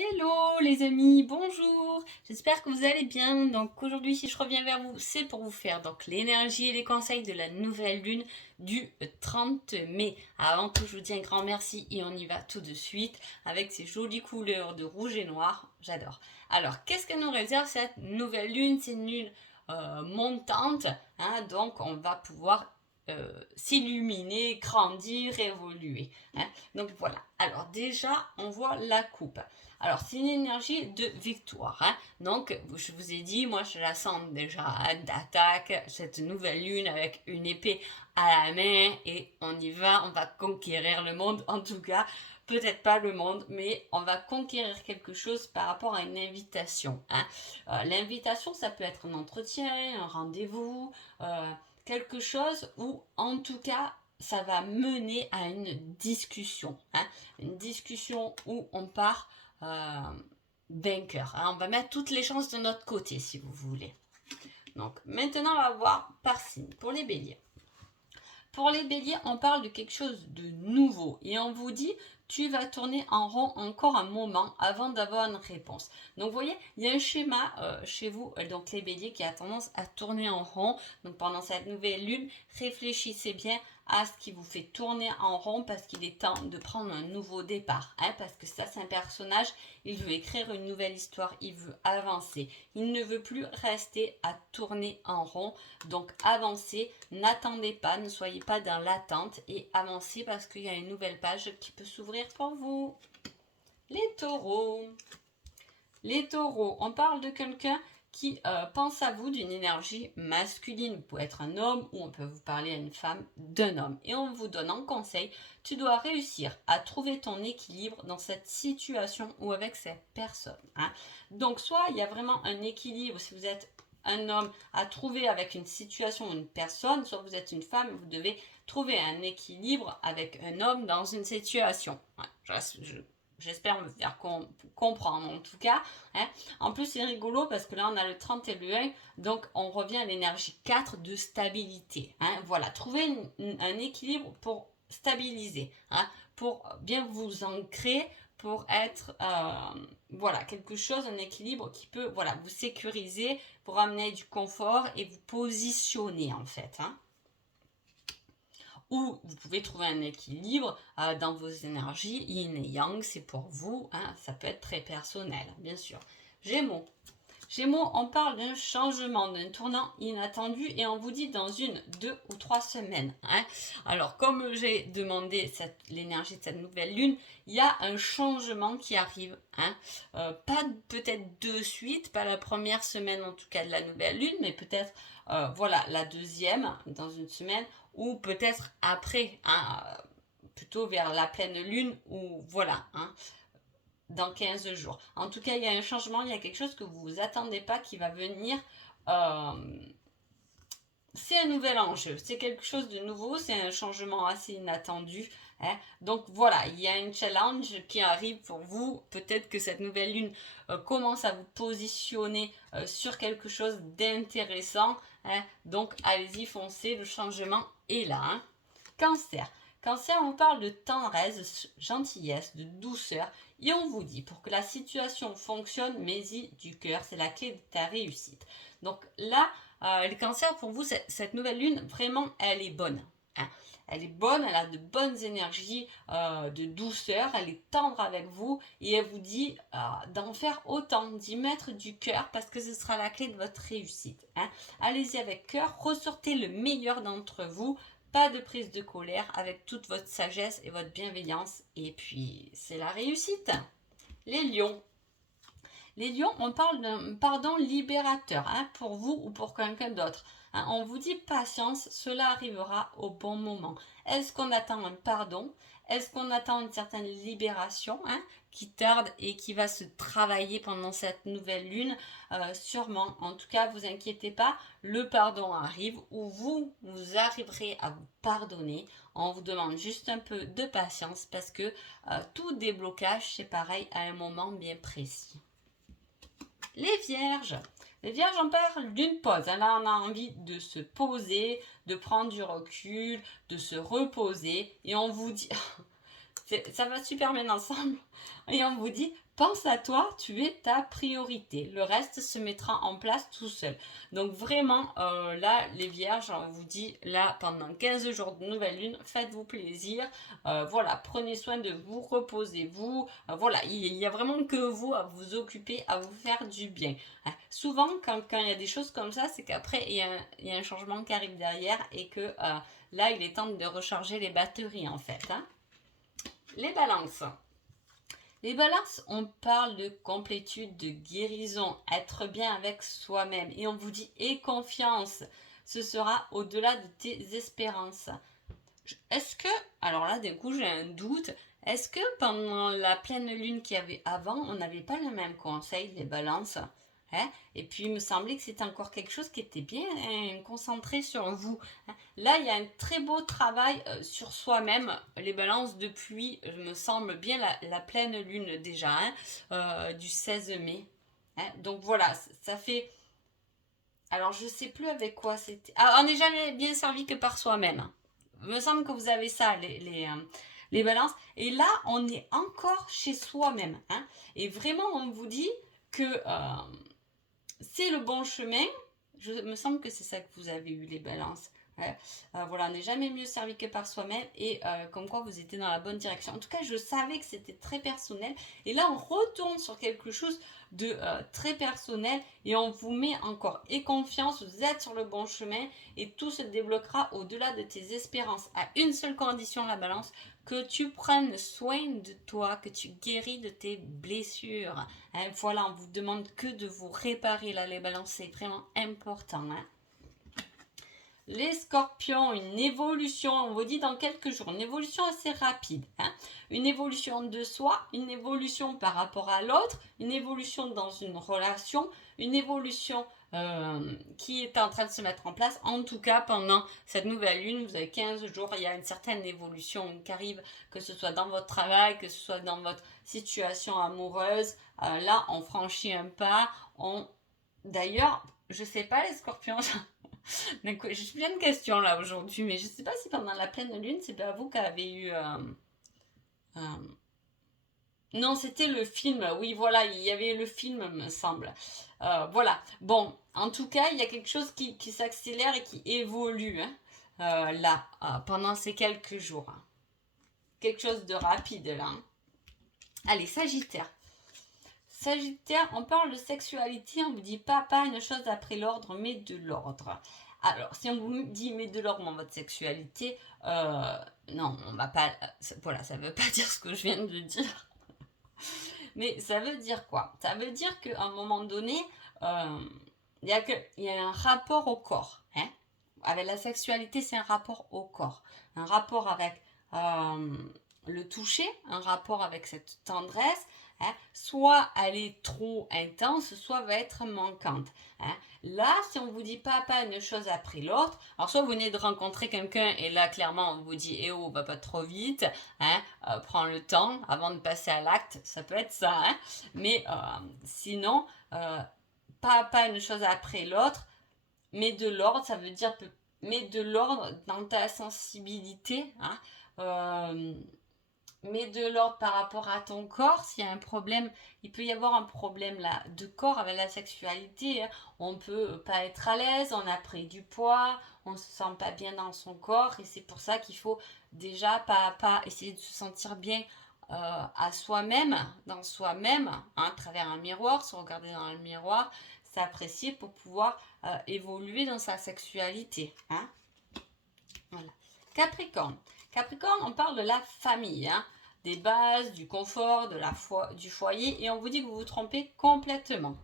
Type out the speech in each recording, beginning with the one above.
Hello les amis, bonjour. J'espère que vous allez bien. Donc aujourd'hui, si je reviens vers vous, c'est pour vous faire donc l'énergie et les conseils de la nouvelle lune du 30 mai. Avant tout, je vous dis un grand merci et on y va tout de suite avec ces jolies couleurs de rouge et noir. J'adore. Alors, qu'est-ce que nous réserve cette nouvelle lune? C'est une lune montante, hein, donc on va pouvoir s'illuminer, grandir, évoluer, hein. Donc voilà. Alors déjà, on voit la coupe. Alors, c'est une énergie de victoire, hein. Donc, je vous ai dit, moi, je la sens déjà d'attaque, cette nouvelle lune avec une épée à la main et on y va, on va conquérir le monde. En tout cas, peut-être pas le monde, mais on va conquérir quelque chose par rapport à une invitation, hein. L'invitation, ça peut être un entretien, un rendez-vous, quelque chose où, en tout cas, ça va mener à une discussion, hein. Une discussion où on part euh, vainqueur, hein. On va mettre toutes les chances de notre côté, si vous voulez. Donc, maintenant, on va voir par signe pour les béliers. Pour les béliers, on parle de quelque chose de nouveau et on vous dit tu vas tourner en rond encore un moment avant d'avoir une réponse. Donc vous voyez, il y a un schéma chez vous, donc les béliers, qui a tendance à tourner en rond. Donc pendant cette nouvelle lune, réfléchissez bien à ce qui vous fait tourner en rond parce qu'il est temps de prendre un nouveau départ, hein, parce que ça c'est un personnage, il veut écrire une nouvelle histoire, il veut avancer, il ne veut plus rester à tourner en rond. Donc avancez, n'attendez pas, ne soyez pas dans l'attente et avancez parce qu'il y a une nouvelle page qui peut s'ouvrir pour vous. Les taureaux. Les taureaux, on parle de quelqu'un qui pense à vous d'une énergie masculine. Vous pouvez être un homme ou on peut vous parler à une femme d'un homme. Et on vous donne en conseil, tu dois réussir à trouver ton équilibre dans cette situation ou avec cette personne, hein. Donc soit il y a vraiment un équilibre si vous êtes un homme à trouver avec une situation ou une personne, soit vous êtes une femme, vous devez trouver un équilibre avec un homme dans une situation. Ouais, j'espère me faire comprendre en tout cas, hein. En plus c'est rigolo parce que là on a le 30 et le 1, donc on revient à l'énergie 4 de stabilité, hein. Voilà, trouver un équilibre pour stabiliser, hein, pour bien vous ancrer, pour être voilà, quelque chose, un équilibre qui peut voilà, vous sécuriser, pour amener du confort et vous positionner en fait, hein. Ou vous pouvez trouver un équilibre dans vos énergies, yin et yang, c'est pour vous, hein, ça peut être très personnel, bien sûr. Gémeaux. Gémeaux, on parle d'un changement, d'un tournant inattendu et on vous dit dans 1, 2 ou 3 semaines, hein. Alors, comme j'ai demandé l'énergie de cette nouvelle lune, il y a un changement qui arrive, hein. Pas peut-être de suite, pas la première semaine en tout cas de la nouvelle lune, mais peut-être voilà, la deuxième dans une semaine ou peut-être après, hein, plutôt vers la pleine lune ou voilà, hein, dans 15 jours. En tout cas, il y a un changement, il y a quelque chose que vous ne vous attendez pas qui va venir. Euh, c'est un nouvel enjeu, c'est quelque chose de nouveau, c'est un changement assez inattendu, hein. Donc voilà, il y a un challenge qui arrive pour vous. Peut-être que cette nouvelle lune commence à vous positionner sur quelque chose d'intéressant, hein. Donc allez-y, foncez, le changement est là, hein. Cancer. Cancer, on parle de tendresse, gentillesse, de douceur. Et on vous dit, pour que la situation fonctionne, mets-y du cœur. C'est la clé de ta réussite. Donc là, les cancers, pour vous, cette nouvelle lune, vraiment, elle est bonne, hein. Elle est bonne, elle a de bonnes énergies, de douceur, elle est tendre avec vous et elle vous dit d'en faire autant, d'y mettre du cœur parce que ce sera la clé de votre réussite, hein. Allez-y avec cœur, ressortez le meilleur d'entre vous. Pas de prise de colère, avec toute votre sagesse et votre bienveillance. Et puis, c'est la réussite. Les lions. Les lions, on parle d'un pardon libérateur, hein, pour vous ou pour quelqu'un d'autre, hein. On vous dit patience, cela arrivera au bon moment. Est-ce qu'on attend un pardon? Est-ce qu'on attend une certaine libération, hein, qui tarde et qui va se travailler pendant cette nouvelle lune? Sûrement. En tout cas, vous inquiétez pas, le pardon arrive ou vous arriverez à vous pardonner. On vous demande juste un peu de patience parce que tout déblocage, c'est pareil à un moment bien précis. Les vierges. Les vierges, on parle d'une pause. Là, on a envie de se poser, de prendre du recul, de se reposer. Et on vous dit, Ça va super bien ensemble. Et on vous dit, pense à toi, tu es ta priorité. Le reste se mettra en place tout seul. Donc vraiment, là, les vierges, on vous dit, là, pendant 15 jours de nouvelle lune, faites-vous plaisir. Voilà, prenez soin de vous, reposez-vous. Voilà, il n'y a vraiment que vous à vous occuper, à vous faire du bien. Souvent, quand il y a des choses comme ça, c'est qu'après, il y a un changement qui arrive derrière et que là, il est temps de recharger les batteries, en fait. Hein. Les balances. Les balances, on parle de complétude, de guérison, être bien avec soi-même. Et on vous dit, aie confiance, ce sera au-delà de tes espérances. Est-ce que, alors là, d'un coup, j'ai un doute, est-ce que pendant la pleine lune qu'il y avait avant, on n'avait pas le même conseil, les balances? Hein? Et puis, il me semblait que c'était encore quelque chose qui était bien concentré sur vous. Hein? Là, il y a un très beau travail sur soi-même, les balances, depuis, me semble bien, la pleine lune déjà, hein, du 16 mai. Hein? Donc voilà, ça fait... Alors, je sais plus avec quoi c'était. Ah, on n'est jamais bien servi que par soi-même. Il me semble que vous avez ça, les balances. Et là, on est encore chez soi-même. Hein. Et vraiment, on vous dit que c'est le bon chemin. Je me semble que c'est ça que vous avez eu, les balances. Voilà, on n'est jamais mieux servi que par soi-même et comme quoi vous étiez dans la bonne direction. En tout cas, je savais que c'était très personnel. Et là, on retourne sur quelque chose de très personnel et on vous met encore et confiance, vous êtes sur le bon chemin et tout se débloquera au-delà de tes espérances. À une seule condition, la balance, que tu prennes soin de toi, que tu guéris de tes blessures. Hein, voilà, on vous demande que de vous réparer là, les balances, c'est vraiment important. Hein. Les scorpions, une évolution, on vous dit dans quelques jours, une évolution assez rapide. Hein. Une évolution de soi, une évolution par rapport à l'autre, une évolution dans une relation, une évolution qui est en train de se mettre en place. En tout cas, pendant cette nouvelle lune, vous avez 15 jours, il y a une certaine évolution qui arrive, que ce soit dans votre travail, que ce soit dans votre situation amoureuse. Là, on franchit un pas. D'ailleurs, je sais pas les scorpions... Donc, j'ai plein de questions là aujourd'hui, mais je sais pas si pendant la pleine lune, c'est pas vous qui avez eu. Euh, Non, c'était le film. Oui, voilà, il y avait le film, me semble. Voilà. Bon, en tout cas, il y a quelque chose qui s'accélère et qui évolue hein, là, pendant ces quelques jours. Hein. Quelque chose de rapide là. Hein. Allez, Sagittaire. Sagittaire, on parle de sexualité, on vous dit pas une chose après l'ordre, mais de l'ordre. Alors, si on vous dit mais de l'ordre dans votre sexualité, non, on va pas. Voilà, ça veut pas dire ce que je viens de dire. Mais ça veut dire quoi? Ça veut dire qu'à un moment donné, il y a un rapport au corps. Hein? Avec la sexualité, c'est un rapport au corps. Un rapport avec le toucher, un rapport avec cette tendresse. Hein? Soit elle est trop intense, soit va être manquante. Hein? Là, si on vous dit pas une chose après l'autre, alors soit vous venez de rencontrer quelqu'un et là, clairement, on vous dit eh oh, va pas trop vite, hein? Prends le temps avant de passer à l'acte, ça peut être ça. Hein? Mais sinon, pas une chose après l'autre, mais de l'ordre, ça veut dire mets de l'ordre dans ta sensibilité. Hein? Mets de l'ordre par rapport à ton corps. S'il y a un problème, il peut y avoir un problème là de corps avec la sexualité. Hein. On peut pas être à l'aise, on a pris du poids, on se sent pas bien dans son corps et c'est pour ça qu'il faut déjà pas essayer de se sentir bien à soi-même, dans soi-même, hein, à travers un miroir, se regarder dans le miroir, s'apprécier pour pouvoir évoluer dans sa sexualité. Hein. Voilà. Capricorne. Capricorne, on parle de la famille, hein, des bases, du confort, du foyer, et on vous dit que vous vous trompez complètement.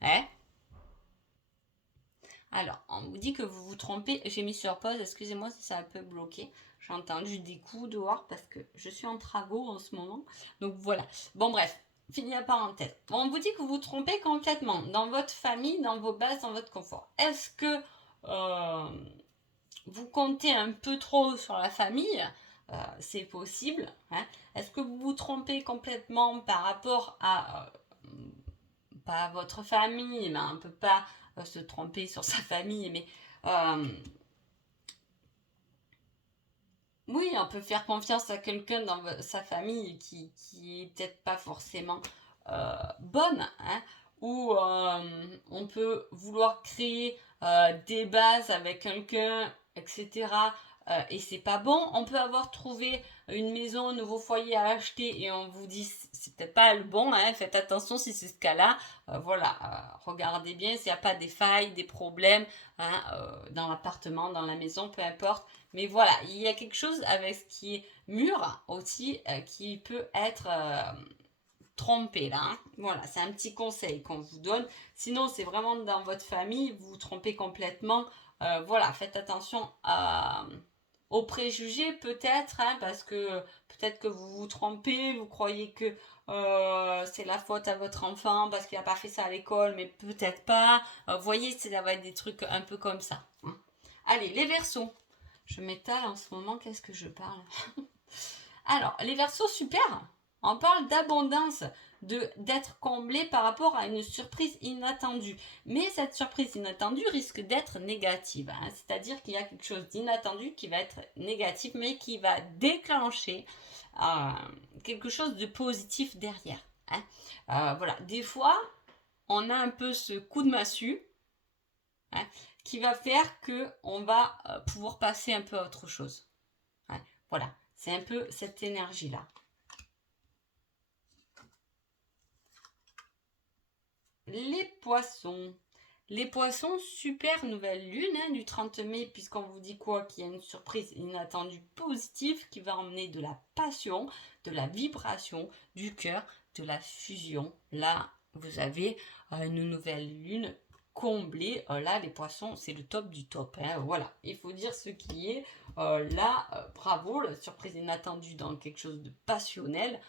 Hein? Alors, on vous dit que vous vous trompez. J'ai mis sur pause, excusez-moi si ça a un peu bloqué. J'ai entendu des coups dehors parce que je suis en travaux en ce moment. Donc voilà. Bon bref, fini la parenthèse. On vous dit que vous vous trompez complètement dans votre famille, dans vos bases, dans votre confort. Est-ce que vous comptez un peu trop sur la famille? C'est possible. Hein. Est-ce que vous vous trompez complètement par rapport à pas votre famille, mais on ne peut pas se tromper sur sa famille, mais Oui, on peut faire confiance à quelqu'un dans sa famille qui est peut-être pas forcément bonne, hein, ou on peut vouloir créer des bases avec quelqu'un, etc. Et c'est pas bon. On peut avoir trouvé une maison, un nouveau foyer à acheter et on vous dit c'est peut-être pas le bon, hein, faites attention si c'est ce cas-là. Voilà, regardez bien s'il n'y a pas des failles, des problèmes hein, dans l'appartement, dans la maison, peu importe. Mais voilà, il y a quelque chose avec ce qui est mûr aussi qui peut être trompé là. Hein. Voilà, c'est un petit conseil qu'on vous donne. Sinon, c'est vraiment dans votre famille, vous vous trompez complètement. Voilà, faites attention aux préjugés peut-être, hein, parce que peut-être que vous vous trompez, vous croyez que c'est la faute à votre enfant parce qu'il n'a pas fait ça à l'école, mais peut-être pas. Vous voyez, ça va être des trucs un peu comme ça. Hein. Allez, les Verseaux. Je m'étale en ce moment, qu'est-ce que je parle? Alors, les Verseaux, super. On parle d'abondance, d'être comblé par rapport à une surprise inattendue. Mais cette surprise inattendue risque d'être négative. Hein. C'est-à-dire qu'il y a quelque chose d'inattendu qui va être négatif, mais qui va déclencher quelque chose de positif derrière. Hein. Voilà, des fois, on a un peu ce coup de massue hein, qui va faire que on va pouvoir passer un peu à autre chose. Ouais, voilà, c'est un peu cette énergie-là. Les poissons. Les poissons, super nouvelle lune hein, du 30 mai, puisqu'on vous dit quoi? Qu'il y a une surprise inattendue positive qui va emmener de la passion, de la vibration, du cœur, de la fusion. Là, vous avez une nouvelle lune comblée. Là, les poissons, c'est le top du top. Hein, voilà, il faut dire ce qui est. Là, bravo, la surprise inattendue dans quelque chose de passionnel.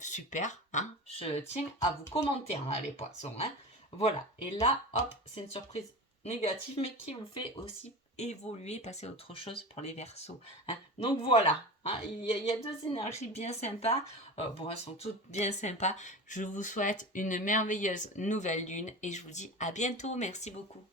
Super, hein. Je tiens à vous commenter hein, les poissons. Hein. Voilà, et là, hop, c'est une surprise négative, mais qui vous fait aussi évoluer, passer à autre chose pour les Verseaux. Hein. Donc voilà, hein, il y a deux énergies bien sympas. Bon, elles sont toutes bien sympas. Je vous souhaite une merveilleuse nouvelle lune et je vous dis à bientôt. Merci beaucoup.